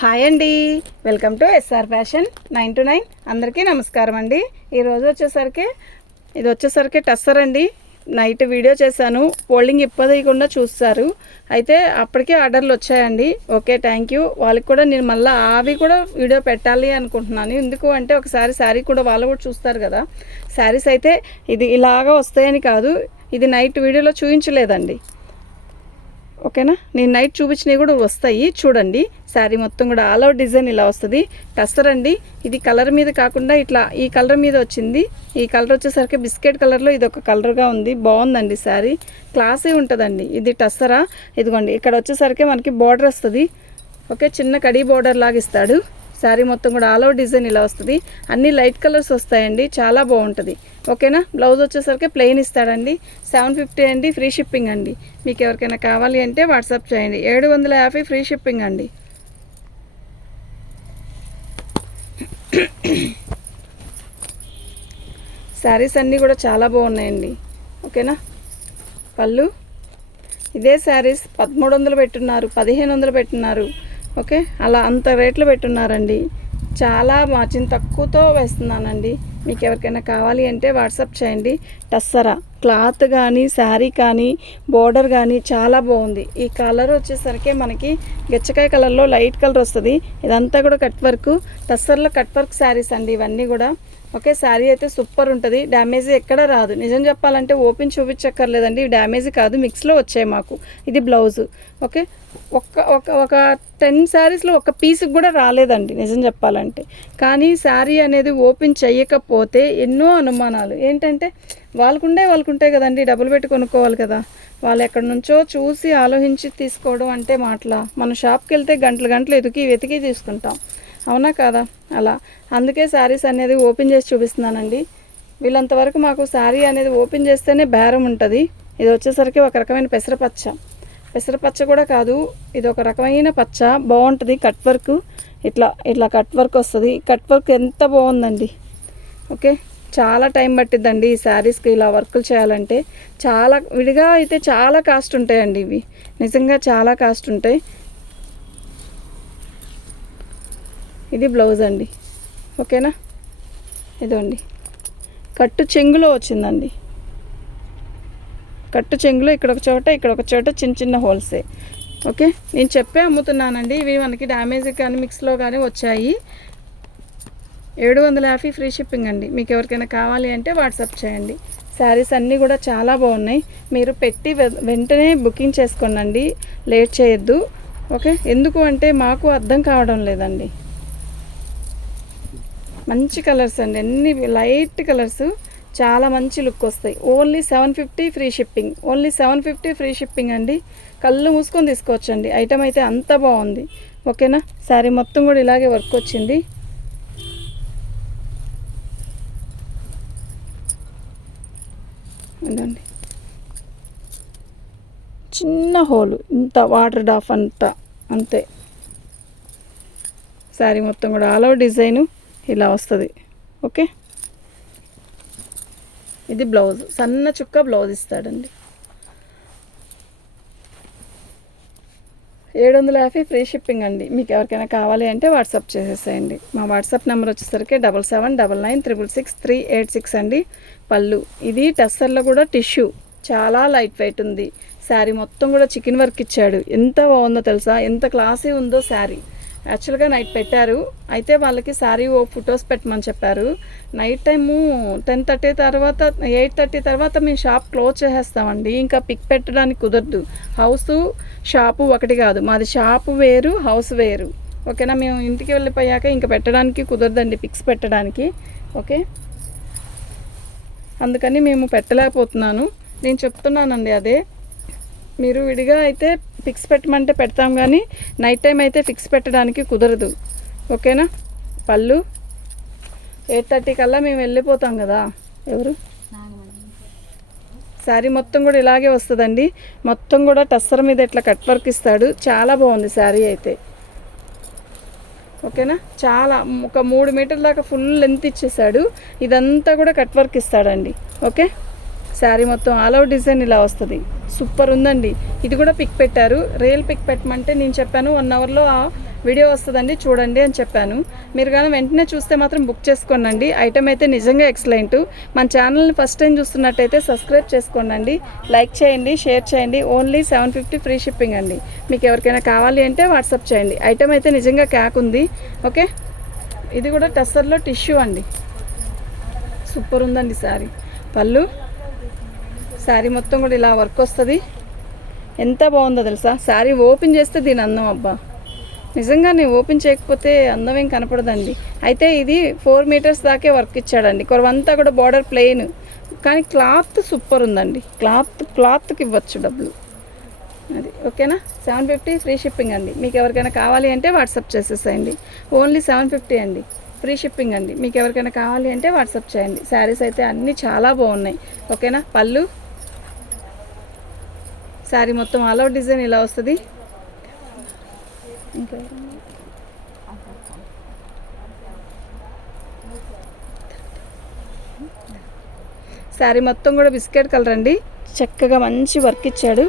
Hi అండి, welcome to SR fashion 9 to 9. అందరికీ నమస్కారం అండి. ఈరోజు వచ్చేసరికి టస్సర్ అండి. నైట్ వీడియో చేశాను, ఫోల్డింగ్ ఇప్పదీయకుండా చూస్తారు. అయితే అప్పటికే ఆర్డర్లు వచ్చాయండి. Okay, thank you. వాళ్ళకి కూడా నేను మళ్ళీ అవి కూడా వీడియో పెట్టాలి అనుకుంటున్నాను. ఎందుకు అంటే ఒకసారి శారీ కూడా వాళ్ళు కూడా చూస్తారు కదా. శారీస్ అయితే ఇది ఇలాగా వస్తాయని కాదు, ఇది నైట్ వీడియోలో చూపించలేదండి. ఓకేనా, నేను నైట్ చూపించినవి కూడా వస్తాయి చూడండి. శారీ మొత్తం కూడా ఆల్ అవుట్ డిజైన్ ఇలా వస్తుంది. టస్సర్ అండి. ఇది కలర్ మీద కాకుండా ఇట్లా ఈ కలర్ మీద వచ్చింది. ఈ కలర్ వచ్చేసరికి బిస్కెట్ కలర్లో ఇది ఒక కలర్గా ఉంది. బాగుందండి శారీ, క్లాసీ ఉంటుందండి. ఇది టస్సరా. ఇదిగోండి, ఇక్కడ వచ్చేసరికి మనకి బార్డర్ వస్తుంది. ఓకే, చిన్న కడీ బార్డర్ లాగా ఇస్తాడు. శారీ మొత్తం కూడా ఆల్ అవుట్ డిజైన్ ఇలా వస్తుంది. అన్ని లైట్ కలర్స్ వస్తాయండి, చాలా బాగుంటుంది. ఓకేనా, బ్లౌజ్ వచ్చేసరికి ప్లెయిన్ ఇస్తాడండి. 750 అండి, ఫ్రీ షిప్పింగ్ అండి. మీకు ఎవరికైనా కావాలి అంటే వాట్సాప్ చేయండి. 750 ఫ్రీ షిప్పింగ్ అండి. శారీస్ అన్నీ కూడా చాలా బాగున్నాయండి. ఓకేనా, పళ్ళు ఇదే శారీస్ 1300 పెట్టున్నారు, 1500 పెట్టున్నారు. ఓకే, అలా అంత రేట్లు పెట్టున్నారండి. చాలా మార్జిన్ తక్కువతో వేస్తున్నానండి. మీకు ఎవరికైనా కావాలి అంటే వాట్సాప్ చేయండి. టస్సరా క్లాత్ కానీ శారీ కానీ బోర్డర్ కానీ చాలా బాగుంది. ఈ కలర్ వచ్చేసరికి మనకి గచ్చకాయ కలర్లో లైట్ కలర్ వస్తుంది. ఇదంతా కూడా కట్ వర్క్, టస్సర్లో కట్ వర్క్ శారీస్ అండి ఇవన్నీ కూడా. ఓకే, శారీ అయితే సూపర్ ఉంటుంది. డ్యామేజ్ ఎక్కడ రాదు. నిజం చెప్పాలంటే ఓపెన్ చూపించక్కర్లేదండి, డ్యామేజ్ కాదు, మిక్స్లో వచ్చాయి మాకు. ఇది బ్లౌజు. ఓకే, ఒక 10 శారీస్లో ఒక పీస్కి కూడా రాలేదండి నిజం చెప్పాలంటే. కానీ శారీ అనేది ఓపెన్ చేయకపోతే ఎన్నో అనుమానాలు. ఏంటంటే వాళ్ళకుంటాయి కదండి, డబ్బులు పెట్టి కొనుక్కోవాలి కదా. వాళ్ళు ఎక్కడి నుంచో చూసి ఆలోచించి తీసుకోవడం అంటే మాటలా. మన షాప్కి వెళ్తే గంటలు వెతికి తీసుకుంటాం, అవునా కాదా? అలా అందుకే శారీస్ అనేది ఓపెన్ చేసి చూపిస్తున్నానండి. వీళ్ళంతవరకు మాకు శారీ అనేది ఓపెన్ చేస్తేనే బేరం ఉంటుంది. ఇది వచ్చేసరికి ఒక రకమైన పెసరపచ్చ కూడా కాదు, ఇది ఒక రకమైన పచ్చ. బాగుంటుంది, కట్ వర్క్ ఇట్లా కట్ వర్క్ వస్తుంది. కట్ వర్క్ ఎంత బాగుందండి. ఓకే, చాలా టైం పట్టిద్దండి ఈ శారీస్కి ఇలా వర్కులు చేయాలంటే. చాలా విడిగా అయితే చాలా కాస్ట్ ఉంటాయండి ఇవి, నిజంగా చాలా కాస్ట్ ఉంటాయి. ఇది బ్లౌజ్ అండి. ఓకేనా, ఇదండి కట్టు చెంగులో వచ్చిందండి. కట్టు చెంగులో ఇక్కడ ఒక చోట చిన్న హోల్సే. ఓకే, నేను చెప్పే అమ్ముతున్నానండి. ఇవి మనకి డ్యామేజ్ కానీ మిక్స్లో కానీ వచ్చాయి. 750 ఫ్రీ షిప్పింగ్ అండి. మీకు ఎవరికైనా కావాలి అంటే వాట్సాప్ చేయండి. శారీస్ అన్నీ కూడా చాలా బాగున్నాయి. మీరు పెట్టి వెంటనే బుకింగ్ చేసుకోండి, లేట్ చేయొద్దు. ఓకే, ఎందుకు అంటే మాకు అర్థం కావడం లేదండి. మంచి కలర్స్ అండి, అన్ని లైట్ కలర్స్, చాలా మంచి లుక్ వస్తాయి. Only 750 free shipping, only 750 free shipping అండి. కళ్ళు మూసుకొని తీసుకోవచ్చండి. ఐటమ్ అయితే అంత బాగుంది. ఓకేనా, శారీ మొత్తం కూడా ఇలాగే వర్క్ వచ్చింది. ఇదండి చిన్న హోలు, ఇంత వాటర్ డాఫ్ అంతే. శారీ మొత్తం కూడా ఆల్ ఓవర్ డిజైను ఇలా వస్తుంది. ఓకే, ఇది బ్లౌజ్, సన్న చుక్క బ్లౌజ్ ఇస్తాడండి. 750 ఫ్రీ షిప్పింగ్ అండి. మీకు ఎవరికైనా కావాలి అంటే వాట్సాప్ చేసేసేయండి. మా వాట్సాప్ నెంబర్ వచ్చేసరికి 7799666386 అండి. పళ్ళు ఇది టస్సర్లో కూడా టిష్యూ, చాలా లైట్ వెయిట్ ఉంది. శారీ మొత్తం కూడా చికెన్ వర్క్ ఇచ్చాడు. ఎంత బాగుందో తెలుసా, ఎంత క్లాసీ ఉందో శారీ. యాక్చువల్గా నైట్ పెట్టారు, అయితే వాళ్ళకి శారీ ఫొటోస్ పెట్టమని చెప్పారు. నైట్ టైము 10:30 తర్వాత 8:30 తర్వాత మేము షాప్ క్లోజ్ చేసేస్తామండి. ఇంకా పిక్ పెట్టడానికి కుదరదు. హౌస్ షాపు ఒకటి కాదు, మాది షాపు వేరు, హౌస్ వేరు. ఓకేనా, మేము ఇంటికి వెళ్ళిపోయాక ఇంకా పెట్టడానికి కుదరదండి, పిక్స్ పెట్టడానికి. ఓకే, అందుకని మేము పెట్టలేకపోతున్నాను. నేను చెప్తున్నానండి అదే. మీరు విడిగా అయితే ఫిక్స్ పెట్టమంటే పెడతాం, కానీ నైట్ టైం అయితే ఫిక్స్ పెట్టడానికి కుదరదు. ఓకేనా, పళ్ళు 8:30 కల్లా మేము వెళ్ళిపోతాం కదా. శారీ మొత్తం కూడా ఇలాగే వస్తుందండి. మొత్తం కూడా టస్సర్ మీద ఇట్లా కట్ వర్క్ ఇస్తాడు. చాలా బాగుంది శారీ అయితే. ఓకేనా, చాలా ఒక 3 మీటర్ల దాకా ఫుల్ లెంత్ ఇచ్చేసాడు. ఇదంతా కూడా కట్ వర్క్ ఇస్తాడండి. ఓకే, శారీ మొత్తం ఆల్ ఓవర్ డిజైన్ ఇలా వస్తుంది. సూపర్ ఉందండి. ఇది కూడా పిక్ పెట్టారు. రియల్ పిక్ పెట్టమంటే నేను చెప్పాను 1 అవర్లో వీడియో వస్తుందండి చూడండి అని చెప్పాను. మీరు కానీ వెంటనే చూస్తే మాత్రం బుక్ చేసుకోండి. ఐటమ్ అయితే నిజంగా ఎక్సలెంట్. మన ఛానల్ని ఫస్ట్ టైం చూస్తున్నట్టయితే సబ్స్క్రైబ్ చేసుకోండి, లైక్ చేయండి, షేర్ చేయండి. ఓన్లీ 750 ఫ్రీ షిప్పింగ్ అండి. మీకు ఎవరికైనా కావాలి అంటే వాట్సాప్ చేయండి. ఐటమ్ అయితే నిజంగా క్యాక్ ఉంది. ఓకే, ఇది కూడా టస్సర్లో టిష్యూ అండి. సూపర్ ఉందండి శారీ. పళ్ళు, శారీ మొత్తం కూడా ఇలా వర్క్ వస్తుంది. ఎంత బాగుందో తెలుసా, శారీ ఓపెన్ చేస్తే దీని అందం అబ్బా. నిజంగా నేను ఓపెన్ చేయకపోతే అందం ఏం కనపడదండి. అయితే ఇది 4 మీటర్స్ దాకే వర్క్ ఇచ్చాడండి. కొరవంతా కూడా బార్డర్ ప్లెయిన్, కానీ క్లాత్ సూపర్ ఉందండి. క్లాత్కి ఇవ్వచ్చు డబ్బులు. అది ఓకేనా. 750 ఫ్రీ షిప్పింగ్ అండి. మీకు ఎవరికైనా కావాలి అంటే వాట్సాప్ చేసేసేయండి. ఓన్లీ 750 అండి, ఫ్రీ షిప్పింగ్ అండి. మీకు ఎవరికైనా కావాలి అంటే వాట్సాప్ చేయండి. శారీస్ అయితే అన్నీ చాలా బాగున్నాయి. ఓకేనా. పళ్ళు, శారీ మొత్తం ఆల్ ఓవర్ డిజైన్ ఇలా వస్తుంది. ఇంకా శారీ మొత్తం కూడా బిస్కెట్ కలర్ అండి. చక్కగా మంచి వర్క్ ఇచ్చాడు.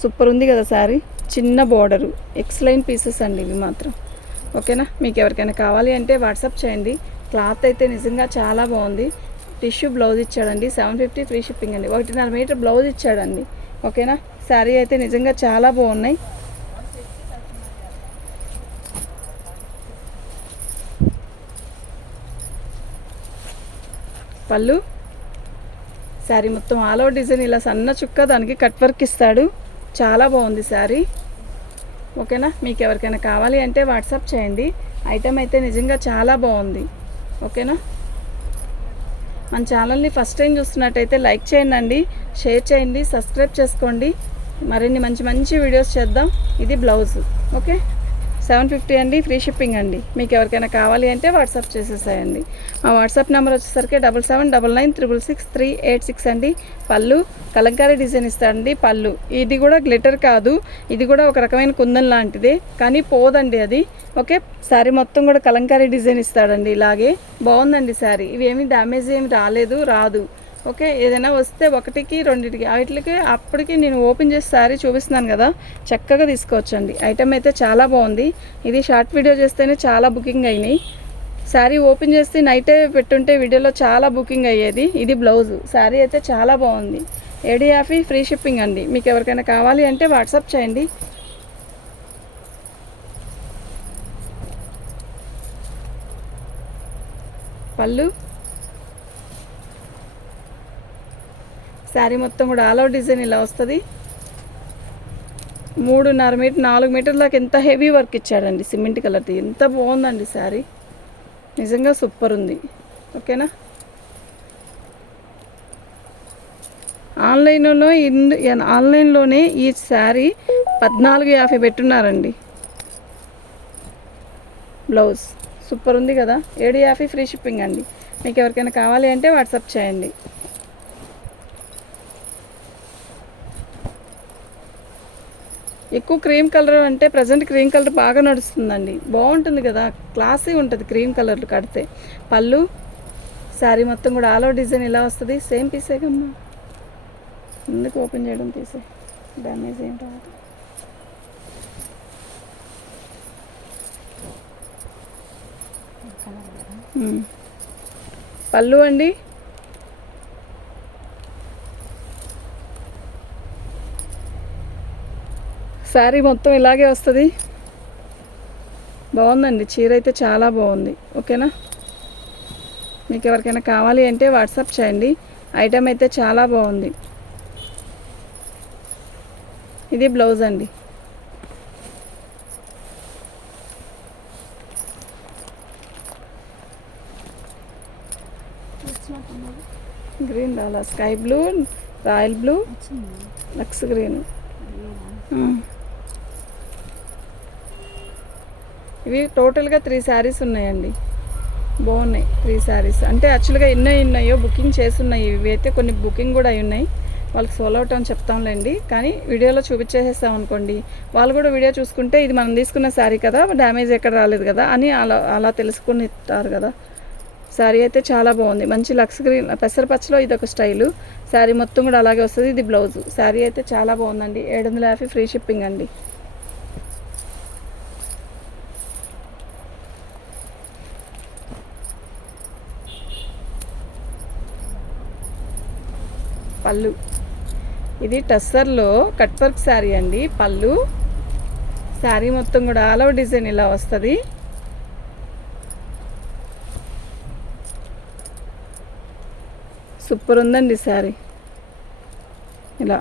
సూపర్ ఉంది కదా శారీ. చిన్న బార్డరు, ఎక్సలెంట్ పీసెస్ అండి ఇవి మాత్రం. ఓకేనా. మీకు ఎవరికైనా కావాలి అంటే వాట్సాప్ చేయండి. క్లాత్ అయితే నిజంగా చాలా బాగుంది. టిష్యూ బ్లౌజ్ ఇచ్చాడండి. 750 ఫ్రీ షిప్పింగ్ అండి. 1.5 మీటర్ బ్లౌజ్ ఇచ్చాడండి. ఓకేనా. శారీ అయితే నిజంగా చాలా బాగున్నాయి. పళ్ళు, శారీ మొత్తం ఆల్ ఓవర్ డిజైన్ ఇలా సన్న చుక్క, దానికి కట్ వర్క్ ఇస్తాడు. చాలా బాగుంది శారీ. ఓకేనా. మీకు ఎవరికైనా కావాలి అంటే వాట్సాప్ చేయండి. ఐటమ్ అయితే నిజంగా చాలా బాగుంది. ఓకేనా. మన ఛానల్ని ఫస్ట్ టైం చూస్తున్నట్టయితే లైక్ చేయండి, షేర్ చేయండి, సబ్స్క్రైబ్ చేసుకోండి. మరిన్ని మంచి మంచి వీడియోస్ చేద్దాం. ఇది బ్లౌజ్. ఓకే, 750 అండి, ఫ్రీ షిప్పింగ్ అండి. మీకు ఎవరికైనా కావాలి అంటే వాట్సాప్ చేసేసేయండి. మా వాట్సాప్ నెంబర్ వచ్చేసరికి 7799666386 అండి. పళ్ళు కలంకారీ డిజైన్ ఇస్తాడండి. పళ్ళు ఇది కూడా గ్లిటర్ కాదు, ఇది కూడా ఒక రకమైన కుందన్ లాంటిదే, కానీ పోదండి అది. ఓకే, శారీ మొత్తం కూడా కలంకారీ డిజైన్ ఇస్తాడండి. ఇలాగే బాగుందండి శారీ. ఇవేమి డ్యామేజ్ ఏమి రాదు. ఓకే, ఏదైనా వస్తే 1కి 2కి వాటికి అప్పటికి నేను ఓపెన్ చేసి శారీ చూపిస్తున్నాను కదా, చక్కగా తీసుకోవచ్చండి. ఐటమ్ అయితే చాలా బాగుంది. ఇది షార్ట్ వీడియో చేస్తేనే చాలా బుకింగ్ అయినాయి. శారీ ఓపెన్ చేసి నైటే పెట్టుంటే వీడియోలో చాలా బుకింగ్ అయ్యేది. ఇది బ్లౌజు. శారీ అయితే చాలా బాగుంది. 750 ఫ్రీ షిప్పింగ్ అండి. మీకు ఎవరికైనా కావాలి అంటే వాట్సాప్ చేయండి. పళ్ళు, శారీ మొత్తం కూడా ఆల్ ఓవర్ డిజైన్ ఇలా వస్తుంది. 3.5 మీటర్ 4 మీటర్ దాకా ఎంత హెవీ వర్క్ ఇచ్చాడండి. సిమెంట్ కలర్ది ఎంత బాగుందండి శారీ. నిజంగా సూపర్ ఉంది. ఓకేనా. ఆన్లైన్లోనే ఈ శారీ 1450 పెట్టున్నారండి. బ్లౌజ్ సూపర్ ఉంది కదా. 750 ఫ్రీ షిప్పింగ్ అండి. మీకు ఎవరికైనా కావాలి అంటే వాట్సాప్ చేయండి. ఎక్కువ క్రీమ్ కలర్ అంటే ప్రజెంట్ క్రీమ్ కలర్ బాగా నడుస్తుందండి. బాగుంటుంది కదా, క్లాసీ ఉంటుంది క్రీమ్ కలర్లు కడితే. పళ్ళు, శారీ మొత్తం కూడా ఆల్ ఓవర్ డిజైన్ ఇలా వస్తుంది. సేమ్ పీసే కమ్మా, ఎందుకు ఓపెన్ చేయడం, తీసే డ్యామేజ్ ఏం రాదు. పళ్ళు అండి, శారీ మొత్తం ఇలాగే వస్తుంది. బాగుందండి చీర అయితే చాలా బాగుంది. ఓకేనా. మీకు ఎవరికైనా కావాలి అంటే వాట్సాప్ చేయండి. ఐటమ్ అయితే చాలా బాగుంది. ఇది బ్లౌజ్ అండి. గ్రీన్ రాలా, స్కై బ్లూ, రాయల్ బ్లూ, లక్స్ గ్రీన్. ఇవి టోటల్గా 3 శారీస్ ఉన్నాయండి. బాగున్నాయి 3 శారీస్. అంటే యాక్చువల్గా ఎన్నో ఉన్నాయో బుకింగ్ చేస్తున్నాయి. ఇవి అయితే కొన్ని బుకింగ్ కూడా అయి ఉన్నాయి. వాళ్ళకి సోల్ అవుట్ అని చెప్తాంలేండి, కానీ వీడియోలో చూపించేసేస్తాం అనుకోండి, వాళ్ళు కూడా వీడియో చూసుకుంటే ఇది మనం తీసుకున్న శారీ కదా, డ్యామేజ్ ఎక్కడ రాలేదు కదా అని అలా తెలుసుకుని ఇస్తారు కదా. శారీ అయితే చాలా బాగుంది. మంచి లక్స్ గ్రీన్ పెసరపచ్చలో ఇది ఒక స్టైలు. శారీ మొత్తం కూడా అలాగే వస్తుంది. ఇది బ్లౌజు. శారీ అయితే చాలా బాగుందండి. 750 ఫ్రీ షిప్పింగ్ అండి. పళ్ళు. ఇది టస్సర్లో కట్ వర్క్ శారీ అండి. పళ్ళు శారీ మొత్తం కూడా ఆల్ ఓవర్ డిజైన్ ఇలా వస్తుంది. సూపర్ ఉందండి శారీ. ఇలా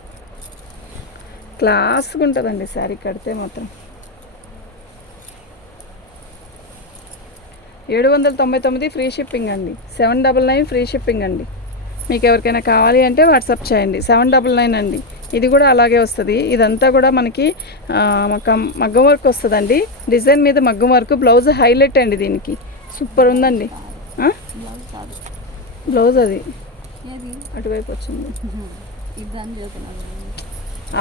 క్లాస్గా ఉంటుందండి శారీ కడితే మాత్రం. 799 ఫ్రీ షిప్పింగ్ అండి. 799 ఫ్రీ షిప్పింగ్ అండి. మీకు ఎవరికైనా కావాలి అంటే వాట్సాప్ చేయండి. 799 అండి. ఇది కూడా అలాగే వస్తుంది. ఇదంతా కూడా మనకి మగ్గం వర్క్ వస్తుందండి. డిజైన్ మీద మగ్గం వర్క్. బ్లౌజ్ హైలైట్ అండి దీనికి. సూపర్ ఉందండి. బ్లౌజ్ అది అటువైపు వచ్చింది.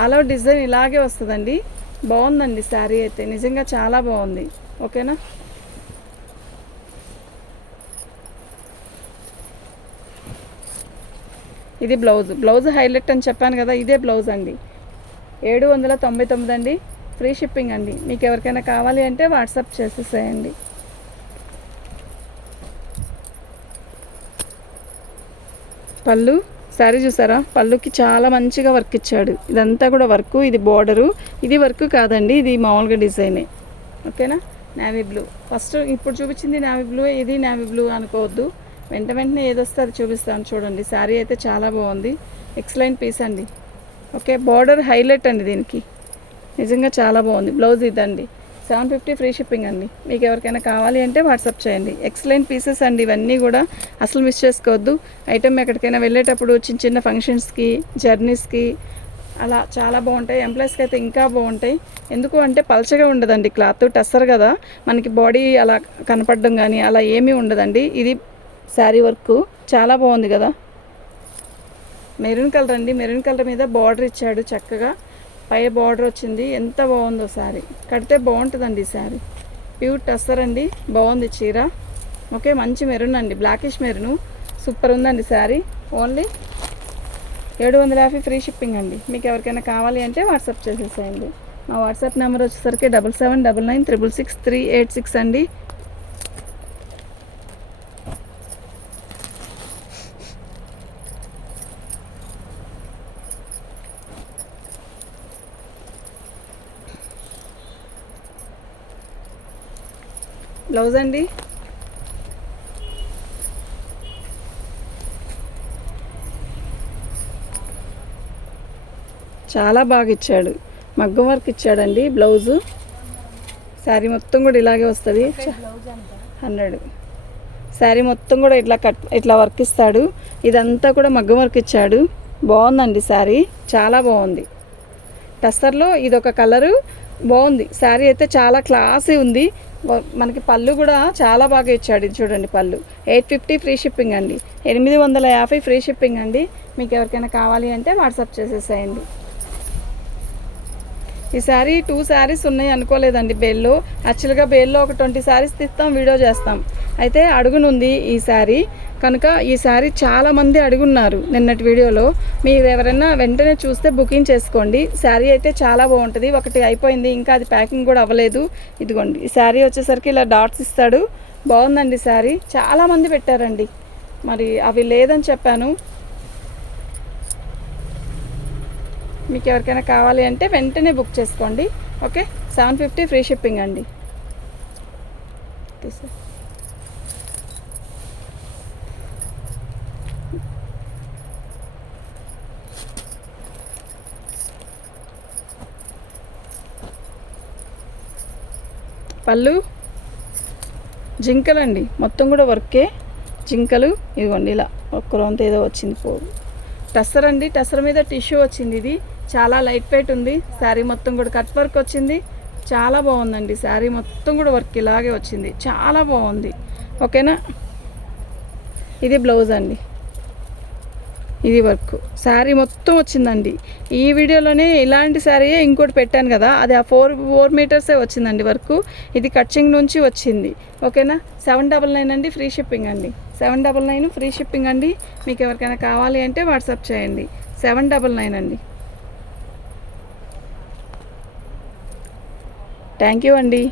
ఆల్ అవుట్ డిజైన్ ఇలాగే వస్తుందండి. బాగుందండి శారీ అయితే నిజంగా చాలా బాగుంది. ఓకేనా. ఇది బ్లౌజ్ హైలైట్ అని చెప్పాను కదా, ఇదే బ్లౌజ్ అండి. 799 అండి. ఫ్రీ షిప్పింగ్ అండి. మీకు ఎవరికైనా కావాలి అంటే వాట్సాప్ చేసేసేయండి. పళ్ళు శారీ చూసారా, పళ్ళుకి చాలా మంచిగా వర్క్ ఇచ్చాడు. ఇదంతా కూడా వర్క్. ఇది బోర్డరు. ఇది వర్క్ కాదండి, ఇది మామూలుగా డిజైనే. ఓకేనా. నేవీ బ్లూ ఫస్ట్ ఇప్పుడు చూపించింది నేవీ బ్లూ. ఇది నేవీ బ్లూ అనుకోవద్దు. వెంటనే ఏదొస్తే అది చూపిస్తాను. చూడండి శారీ అయితే చాలా బాగుంది. ఎక్సలెంట్ పీస్ అండి. ఓకే. బార్డర్ హైలైట్ అండి దీనికి. నిజంగా చాలా బాగుంది. బ్లౌజ్ ఇదండి. 750 ఫ్రీ షిప్పింగ్ అండి. మీకు ఎవరికైనా కావాలి అంటే వాట్సాప్ చేయండి. ఎక్సలెంట్ పీసెస్ అండి ఇవన్నీ కూడా. అసలు మిస్ చేసుకోవద్దు. ఐటమ్ ఎక్కడికైనా వెళ్ళేటప్పుడు చిన్న ఫంక్షన్స్కి, జర్నీస్కి అలా చాలా బాగుంటాయి. ఎంప్లాయీస్కి అయితే ఇంకా బాగుంటాయి. ఎందుకు అంటే పల్చగా ఉండదండి క్లాత్. టస్సర్ కదా, మనకి బాడీ అలా కనపడడం కానీ అలా ఏమీ ఉండదండి. ఇది శారీ వర్క్ చాలా బాగుంది కదా. మెరూన్ కలర్ అండి. మెరూన్ కలర్ మీద బార్డర్ ఇచ్చాడు చక్కగా. పై బార్డర్ వచ్చింది. ఎంత బాగుందో శారీ. కడితే బాగుంటుందండి ఈ శారీ. ప్యూర్ టస్సర్ అండి. బాగుంది చీర. ఓకే. మంచి మెరూన్ అండి. Blackish maroon. సూపర్ ఉందండి శారీ. ఓన్లీ 750 ఫ్రీ షిప్పింగ్ అండి. మీకు ఎవరికైనా కావాలి అంటే వాట్సాప్ చేసేసేయండి. మా వాట్సాప్ నెంబర్ వచ్చేసరికి 7799966386 అండి. బ్లౌజ్ అండి. చాలా బాగా ఇచ్చాడు. మగ్గం వర్క్ ఇచ్చాడండి బ్లౌజు. శారీ మొత్తం కూడా ఇలాగే వస్తుంది. 100 శారీ మొత్తం కూడా ఇట్లా వర్క్ ఇస్తాడు. ఇదంతా కూడా మగ్గం వర్క్ ఇచ్చాడు. బాగుందండి శారీ. చాలా బాగుంది. టస్సర్లో ఇదొక కలరు. బాగుంది శారీ అయితే. చాలా క్లాసీ ఉంది. మనకి పళ్ళు కూడా చాలా బాగా ఇచ్చాడు. ఇది చూడండి పళ్ళు. 850 ఫ్రీ షిప్పింగ్ అండి. 850 ఫ్రీ షిప్పింగ్ అండి. మీకు ఎవరికైనా కావాలి అంటే వాట్సాప్ చేసేసేయండి. ఈ శారీ 2 శారీస్ ఉన్నాయి అనుకోలేదండి బేల్లో. యాక్చువల్గా బేల్లో ఒక 20 శారీస్ తీస్తాం, వీడియో చేస్తాం. అయితే అడుగునుంది ఈ శారీ కనుక ఈ శారీ చాలామంది అడుగున్నారు నిన్నటి వీడియోలో. మీరు ఎవరైనా వెంటనే చూస్తే బుకింగ్ చేసుకోండి. శారీ అయితే చాలా బాగుంటుంది. ఒకటి అయిపోయింది, ఇంకా అది ప్యాకింగ్ కూడా అవ్వలేదు. ఇదిగోండి ఈ శారీ వచ్చేసరికి ఇలా డాట్స్ ఇస్తాడు. బాగుందండి శారీ. చాలామంది పెట్టారండి. మరి అవి లేదని చెప్పాను. మీకు ఎవరికైనా కావాలి అంటే వెంటనే బుక్ చేసుకోండి. ఓకే. 750 ఫ్రీ షిప్పింగ్ అండి. Okay sir. పళ్ళు జింకలండి. మొత్తం కూడా వర్కే. జింకలు ఇదిగోండి ఇలా ఒక్కరోంత ఏదో వచ్చింది పోగు. టస్సర్ అండి. టస్సర్ మీద టిష్యూ వచ్చింది. ఇది చాలా లైట్ వెయిట్ ఉంది. శారీ మొత్తం కూడా కట్ వర్క్ వచ్చింది. చాలా బాగుందండి శారీ మొత్తం కూడా వర్క్ ఇలాగే వచ్చింది. చాలా బాగుంది. ఓకేనా. ఇది బ్లౌజ్ అండి. ఇది వర్క్. శారీ మొత్తం వచ్చిందండి. ఈ వీడియోలోనే ఇలాంటి శారీయే ఇంకోటి పెట్టాను కదా, అది ఆ 4 మీటర్సే వచ్చిందండి వర్క్. ఇది కట్చింగ్ నుంచి వచ్చింది. ఓకేనా. 799 అండి. ఫ్రీ షిప్పింగ్ అండి. 799 ఫ్రీ షిప్పింగ్ అండి. మీకు ఎవరికైనా కావాలి అంటే వాట్సాప్ చేయండి. 799 అండి. థ్యాంక్ యూ అండి.